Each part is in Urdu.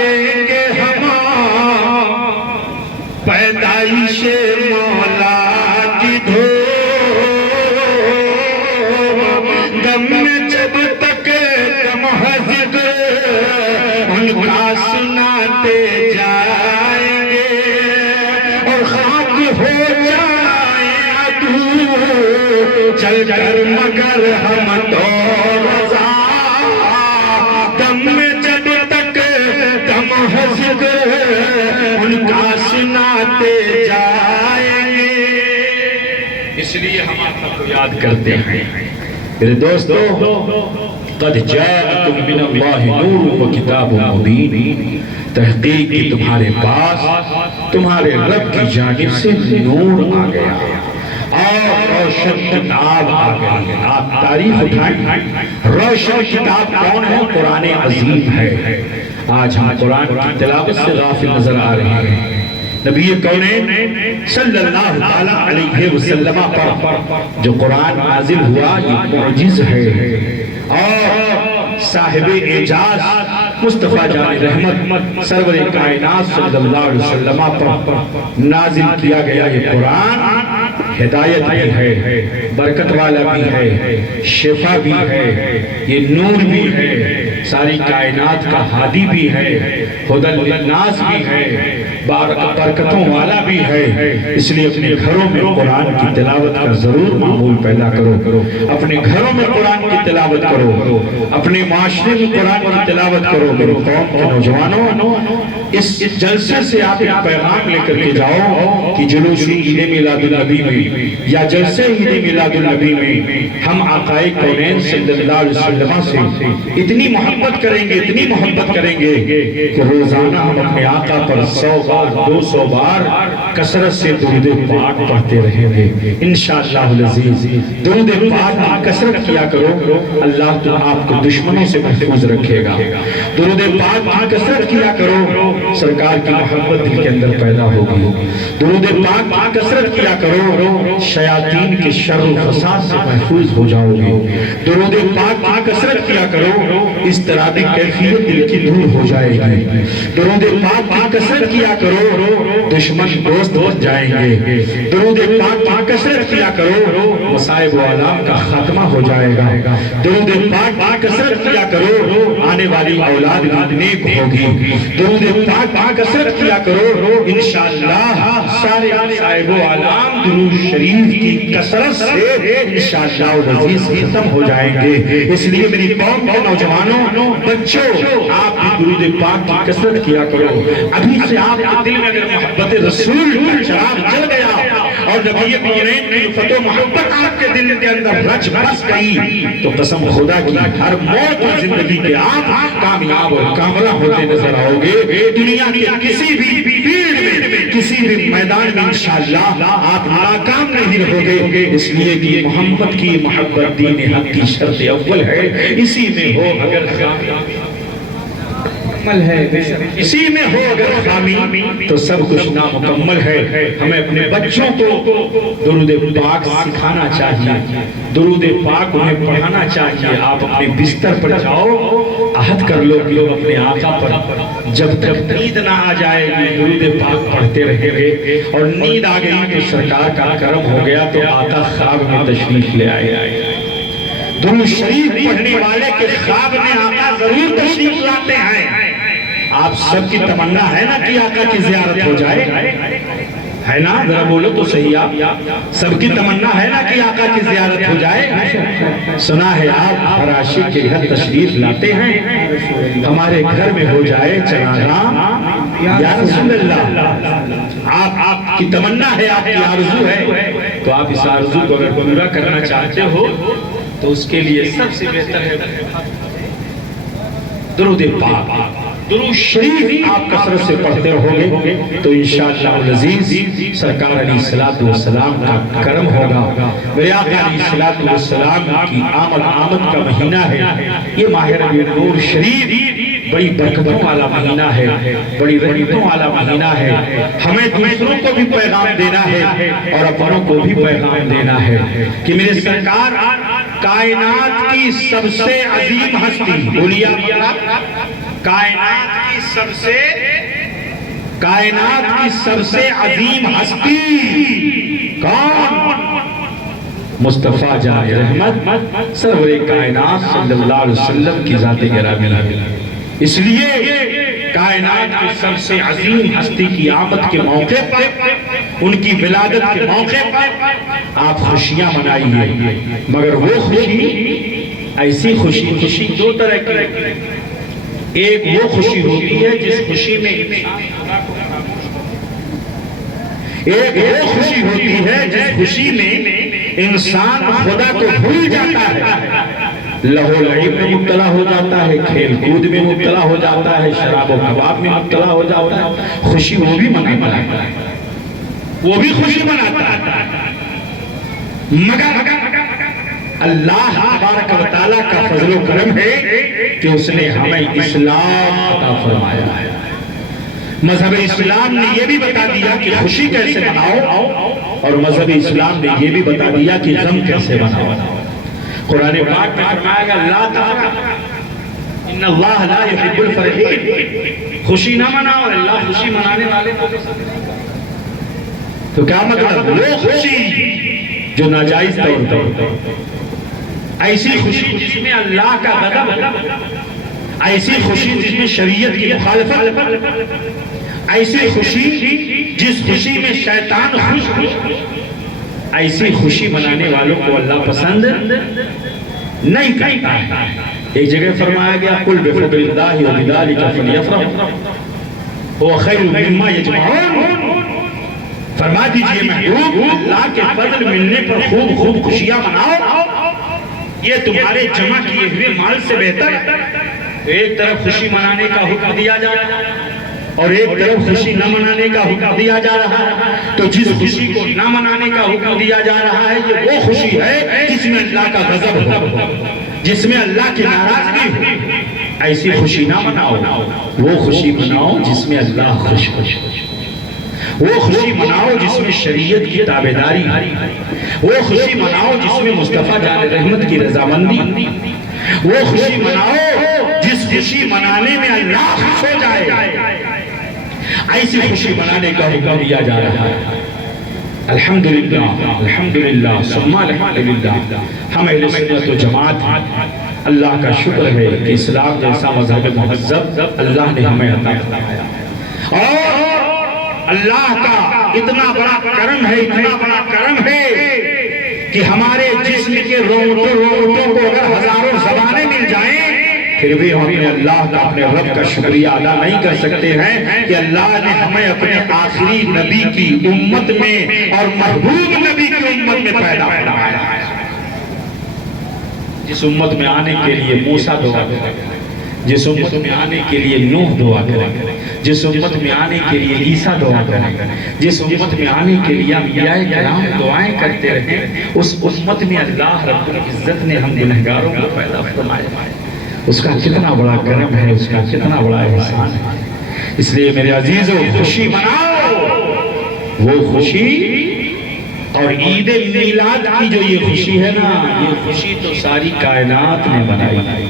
لیں گے ہم پیدائش مولا کی دم میں جب تک دم ہے ذکر ان کا سناتے جائیں گے اور خاک ہو جائیں عدو چل کر مگر ہم تو رضا دم میں جب تک دم ہے ذکر ان کا سناتے جائیں گے. اس لیے ہم آپ کو یاد کرتے ہیں میرے دوستو. قد جاءکم من اللہ نور و کتاب مبین. تحقیق کی تمہارے پاس تمہارے رب کی جانب سے نور آ گیا اور روشن کتاب آ گئی. آپ تعریف اٹھائیں. روشن کتاب کون ہے؟ قرآن عظیم ہے. آج ہم قرآن کی تلاوت سے غافل نظر آ رہے ہیں. نبی کونین صلی اللہ علیہ وسلم پر جو قرآن نازل ہوا یہ معجز ہے اور صاحب اعجاز مصطفیٰ جان رحمت سرور کائنات صلی اللہ علیہ وسلم پر نازل کیا گیا یہ قرآن ہدایت بھی ہے، برکت والا بھی ہے، شفا بھی ہے، یہ نور بھی ہے، ساری کائنات کا ہادی بھی ہے، ہدی للناس بھی ہے، برکتوں والا بھی ہے. اس لیے اپنے گھروں میں قرآن کی تلاوت کا ضرور معمول پیدا کرو. اپنے گھروں میں قرآن کی تلاوت کرو، اپنے معاشرے میں قرآن کی تلاوت کرو. میرے قوم کے نوجوانوں، اس جلسے سے آپ ایک پیغام لے کر کے جاؤ کہ جلوس عید میلاد النبی میں یا جلسے عید میلاد النبی میں ہم آقائے کونین صلی اللہ علیہ وسلم سے اتنی محبت کریں گے، اتنی محبت کریں گے کہ روزانہ ہم اپنے آقا پر 100 بار 200 بار کثرت سے درود پاک پڑھتے رہیں گے انشاءاللہ العزیز. درود پاک کی کثرت کیا کرو، اللہ تو آپ کو دشمنوں سے محفوظ رکھے گا. درود پاک کی کثرت کیا کرو، سرکار کی محبت دل کے اندر پیدا ہوگی. درود پاک کی کثرت کیا کرو، شیاطین کے شر و فساد سے محفوظ ہو جاؤ گے. درود پاک کی کثرت کیا کرو، اضطرابی کیفیت دل کی دور ہو جائے گی. درود پاک کی کثرت کیا کرو، دشمن دوست بن جائیں گے. درود پاک کی کثرت کیا کرو، مصائب و آلام کا خاتمہ ہو جائے گا. درود پاک کی کثرت کیا کرو، آنے والی اولاد نیک ہوگی. درود پاک کی کثرت کیا کرو، انشاءاللہ سارے مصائب و آلام درود شریف کی کثرت سے انشاءاللہ العزیز ختم ہو جائیں گے. اس لیے میری قوم کے نوجوانوں، بچوں، آپ بھی درود پاک کی کثرت کیا کرو. ابھی سے آپ کے دل میں اگر محبت رسول کا چراغ جل گیا اور نبی کریم کی فتح و محبت آپ کے دل کے اندر رچ بس گئی تو قسم خدا کی ہر موت کی زندگی کے آپ کامیاب اور کامرہ ہوتے نظر آؤ گے. دنیا کے کسی بھی فیلڈ میں، کسی بھی میدان میں انشاءاللہ آپ ناکام نہیں رہو گے. اس لیے کہ محمد کی محبت دین حق کی شرط اول ہے. اسی میں ہو اگر اسی میں ہو اگر خامی تو سب کچھ نامکمل ہے. ہمیں اپنے بچوں کو درود پاک سکھانا چاہیے، درود پاک انہیں پڑھانا چاہیے. آپ اپنے بستر پر جاؤ، عہد کر لو کہ اپنے آقا پر جب تک نیند نہ آ جائے گی درود پاک پڑھتے رہیں گے. اور نیند آ گئی تو سرکار کا کرم ہو گیا تو آقا خواب میں تشریف لے آئے. درود شریف پڑھنے والے کے خواب میں آقا ضرور تشریف لاتے ہیں. آپ سب کی تمنا ہے نا کہ آقا کی زیارت ہو جائے؟ ہے نا؟ ذرا بولو تو صحیح. آپ سب کی تمنا ہے نا کہ آقا کی زیارت ہو جائے؟ سنا ہے آپ ہر عاشق کے گھر تشریف لاتے ہیں. ہمارے گھر میں ہو جائے چنانا یا رسول اللہ. آپ کی تمنا ہے، آپ کی آرزو ہے تو آپ اس آرزو کو اگر پورا کرنا چاہتے ہو تو اس کے لیے سب سے بہتر ہے درود پاک. درود شریف آپ کثرت سے پڑھتے رہو گے تو انشاءاللہ العزیز سرکار علیہ السلام کا کرم ہوگا. میرے آقا علیہ السلام کی آمد کا مہینہ ہے. یہ ماہ ربیع الاول شریف بڑی برکتوں والا مہینہ ہے، بڑی رحمتوں والا مہینہ ہے. ہمیں دوسروں کو بھی پیغام دینا ہے اور اپنوں کو بھی پیغام دینا ہے کہ میرے سرکار کائنات کی سب سے عظیم ہستی، بولیے کائنات کی سب سے عظیم ہستی کون؟ مصطفیٰ جان رحمت سرور کائنات صلی اللہ علیہ وسلم کی ذات گرامی۔ اس لیے کائنات کی سب سے عظیم ہستی کی آمد کے موقع پر، ان کی ولادت کے موقع پر آپ خوشیاں منائیے، مگر وہ خوشی ایسی خوشی دو طرح کی، ایک وہ خوشی ہوتی ہے جس خوشی میں انسان خدا کو بھول جاتا ہے، لہو لعب میں مبتلا ہو جاتا ہے، کھیل کود میں مبتلا ہو جاتا ہے، شراب و کباب میں مبتلا ہو جاتا ہے، خوشی وہ بھی مناتا ہے، وہ بھی خوشی مناتا ہے، مگر اللہ تبارک و تعالیٰ کا فضل و کرم ہے کہ اس نے ہمیں اسلام عطا فرمایا ہے۔ مذہب اسلام نے یہ بھی بتا دیا کہ خوشی کیسے مناؤ، اور مذہب اسلام نے یہ بھی بتا دیا کہ غم کیسے مناؤ۔ قرآن پاک میں فرمایا گیا لا تفرح ان اللہ لا يحب الفرحین، خوشی نہ مناؤ، اللہ خوشی منانے والے کو پسند نہیں۔ تو کیا مطلب؟ وہ خوشی جو ناجائز طور پر، ایسی خوشی جس میں اللہ کا غضب، ایسی خوشی جس میں شریعت کی مخالفت، ایسی خوشی جس خوشی میں شیطان خوش، ایسی خوشی منانے والوں کو اللہ پسند نہیں کرتا ہے۔ ایک جگہ فرمایا گیا قل بفضل اللہ وبذلک فلیفرحوا هو خیر مما یجمعون، فرما دیجئے محبوب اللہ کے فضل ملنے پر خوب خوب خوشیاں مناؤ، یہ تمہارے جمع کیے ہوئے مال سے بہتر ہے۔ ایک طرف خوشی منانے کا حکم دیا جا رہا ہے اور ایک طرف خوشی نہ منانے کا حکم دیا جا رہا ہے، تو جس خوشی کو نہ منانے کا حکم دیا جا رہا ہے یہ وہ خوشی ہے جس میں اللہ کا غضب ہو، جس میں اللہ کی ناراضگی ہو۔ ایسی خوشی نہ مناؤ، وہ خوشی مناؤ جس میں اللہ خوش ہو، وہ خوشی مناؤ جس میں شریعت کی تابعداری، وہ خوشی مناؤ جس میں مصطفیٰ جان رحمت کی رضامندی، وہ خوشی مناؤ جس خوشی منانے میں اللہ خوش ہو جائے، ایسی خوشی منانے کا حکم دیا جا رہا ہے۔ الحمدللہ الحمدللہ ثم الحمدللہ، ہم اہل سنت و جماعت اللہ کا شکر ہے کہ اسلام جیسا مذہب مہذب اللہ نے ہمیں عطا فرمایا، اور اللہ کا اتنا بڑا کرم ہے، اتنا بڑا کرم ہے کہ ہمارے جسم کے روٹوں کو اگر ہزاروں زبانیں مل جائیں پھر بھی ہم اپنے اللہ کا، اپنے رب کا شکریہ ادا نہیں کر سکتے ہیں کہ اللہ نے ہمیں اپنے آخری نبی کی امت میں اور محبوب نبی کی امت میں پیدا فرمایا ہے، جس امت میں آنے کے لیے موسیٰ دعا کرے، جس امت میں آنے کے لیے نوح دعا کرے، جس امت میں آنے کے لیے عیسیٰ دعا کرے، جس امت میں آنے کے لیے انبیاء کرام دعائیں کرتے رہے، اس امت میں اللہ رب العزت نے ہم گنہگاروں کو پیدا فرمایا۔ اس کا کتنا بڑا کرم ہے، اس کا کتنا بڑا احسان ہے۔ اس لیے میرے عزیزو خوشی مناؤ، وہ خوشی، اور عید میلاد کی جو یہ خوشی ہے نا، یہ خوشی تو ساری کائنات نے بنائی ہے،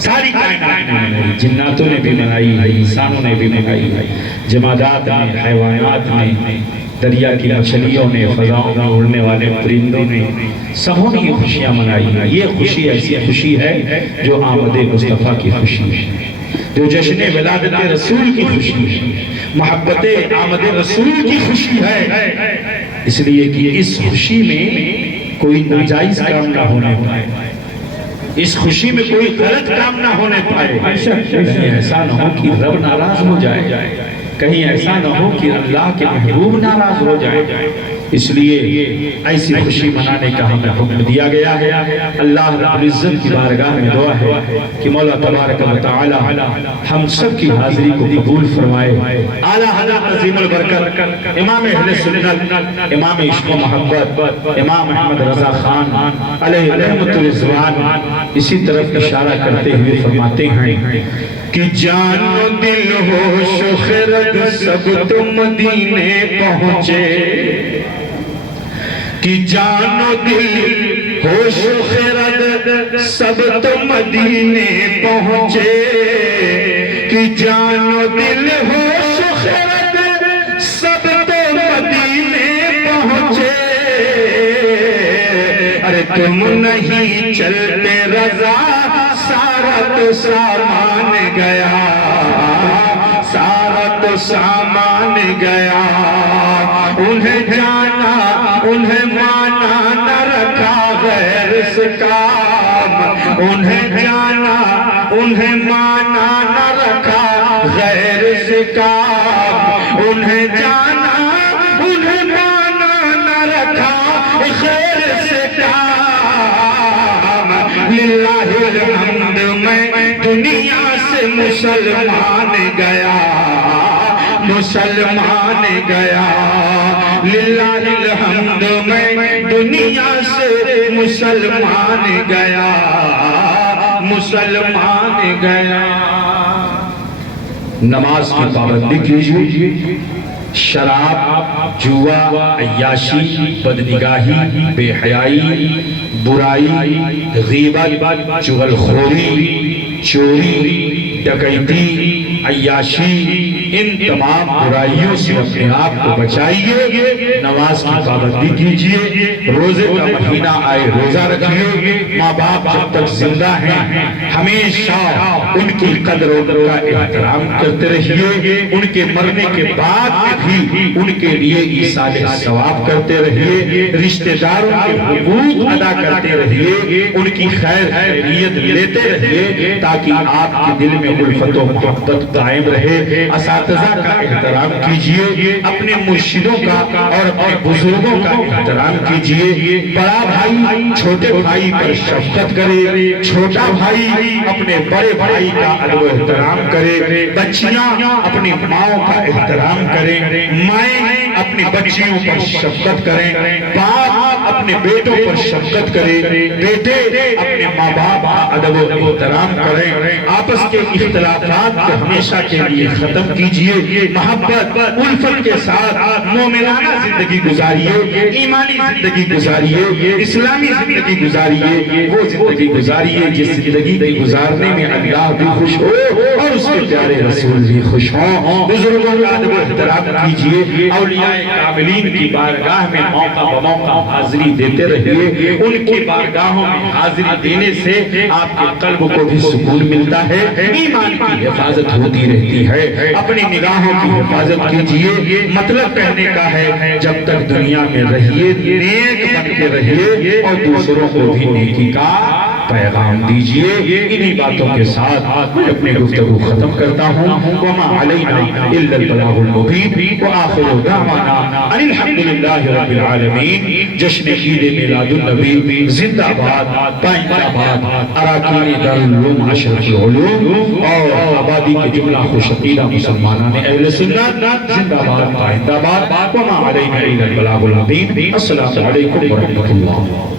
ساری کائنات نے منائی، جناتوں نے بھی منائی ہے، انسانوں نے بھی منائی ہے، جمادات نے، حیوانات نے، دریا کی مچھلیوں نے، فضاؤں میں اڑنے والے پرندوں نے، سبوں نے یہ خوشیاں منائی ہیں۔ یہ خوشی ایسی خوشی ہے جو آمد مصطفیٰ کی خوشی ہے، جو جشن ولادت رسول کی خوشی ہے، محبت آمد رسول کی خوشی ہے، اس لیے کہ اس خوشی میں کوئی ناجائز کام نہ ہونے پائے، اس خوشی میں کوئی غلط کام نہ ہونے پائے، کہیں ایسا نہ ہو کہ رب ناراض ہو جائے، کہیں ایسا نہ ہو کہ اللہ کے محبوب ناراض ہو جائے، اس لیے ایسی خوشی منانے کا ہمیں حکم دیا گیا ہے۔ اللہ رب العزت کی بارگاہ میں دعا ہے کہ مولا تبارک و تعالی ہم سب کی حاضری کو قبول فرمائے۔ اعلیٰ حضرت عظیم البرکت امام اہل سنت، امام عشق و محبت، امام احمد رضا خان علیہ رحمت الرضوان اسی طرف اشارہ کرتے ہوئے فرماتے ہیں کہ جان و دل ہوش و خرد سب تم مدینے پہنچے، کہ جان و دل ہوش و خرد سب تو مدینے پہنچے کہ جان و دل ہوش و خرد سب تو مدینے پہنچے ارے تم نہیں چلتے رضا سارا تو سامان گیا سارا تو سامان گیا انہیں جانا انہیں مانا نہ رکھا غیر اس کام انہیں جانا انہیں مانا نہ رکھا غیر اس کام انہیں جانا انہیں مانا نہ رکھا غیر اس کام للہ الحمد میں دنیا سے مسلمان گیا مسلمان گیا للہ الحمد میں دنیا سے مسلمان گیا مسلمان گیا نماز کی پابندی کیجیے شراب جوا عیاشی بدنگاہی بے حیائی برائی غیبت چغلخوری چوری ڈکیتی عیاشی ان تمام برائیوں سے اپنے آپ کو بچائیے نماز کی پابندی کیجیے روزے کا مہینہ آئے روزہ رکھیے ماں باپ جب تک زندہ ہیں ہمیشہ ان کی قدر کا احترام کرتے رہیے ان کے مرنے کے بعد بھی ان کے لیے ایصال ثواب کرتے رہیے رشتہ داروں کے حقوق ادا کرتے رہیے ان کی خیر خیریت لیتے رہیے تاکہ آپ کے دل میں الفت و محبت قائم رہے اساتذہ کا احترام کیجئے اپنے مرشدوں کا اور اپنے بزرگوں کا احترام کیجئے بڑا بھائی چھوٹے بھائی پر شفقت کرے چھوٹا بھائی اپنے بڑے بھائی کا ادب و احترام کرے بچیاں اپنی ماؤں کا احترام کریں مائیں اپنی بچیوں پر شفقت کریں باپ اپنے بیٹوں پر شفقت کرے بیٹے اپنے ماں باپ کا ادب و احترام کریں آپس کے اختلافات کو ہمیشہ کے لیے ختم کیجئے محبت الفت کے ساتھ مومنانہ زندگی گزاریے ایمانی زندگی گزاریے اسلامی زندگی گزاریے وہ زندگی گزاریے جس زندگی کے گزارنے میں اللہ بھی خوش ہو اور اس کے پیارے رسول بھی خوش ہوں بزرگوں کا ادب و احترام کیجئے اولیاء کاملین کی بارگاہ میں موقع بموقع حاضری دیتے رہیے ان کی بارگاہوں میں حاضری دینے سے آپ کے قلب کو بھی سکون ملتا ہے ایمان کی حفاظت ہوتی رہتی ہے اپنی نگاہوں کی حفاظت کیجئے مطلب کہنے کا ہے جب تک دنیا میں رہیے نیک بنتے رہیے اور دوسروں کو بھی نیکی کا پیغام دیجئے انہی باتوں کے ساتھ میں اپنے گفتگو ختم کرتا ہوں وما علینا الا البلاغ المبین وآخر دعوانا ان الحمدللہ رب العالمین جشن عید میلاد النبی زندہ باد پائندہ باد اراکین دارالعلوم اشرف العلوم اور آبادی کے جملہ خوش عقیدہ مسلمانان اہل سنت زندہ باد پائندہ باد وما علینا الا البلاغ المبین السلام علیکم ورحمۃ اللہ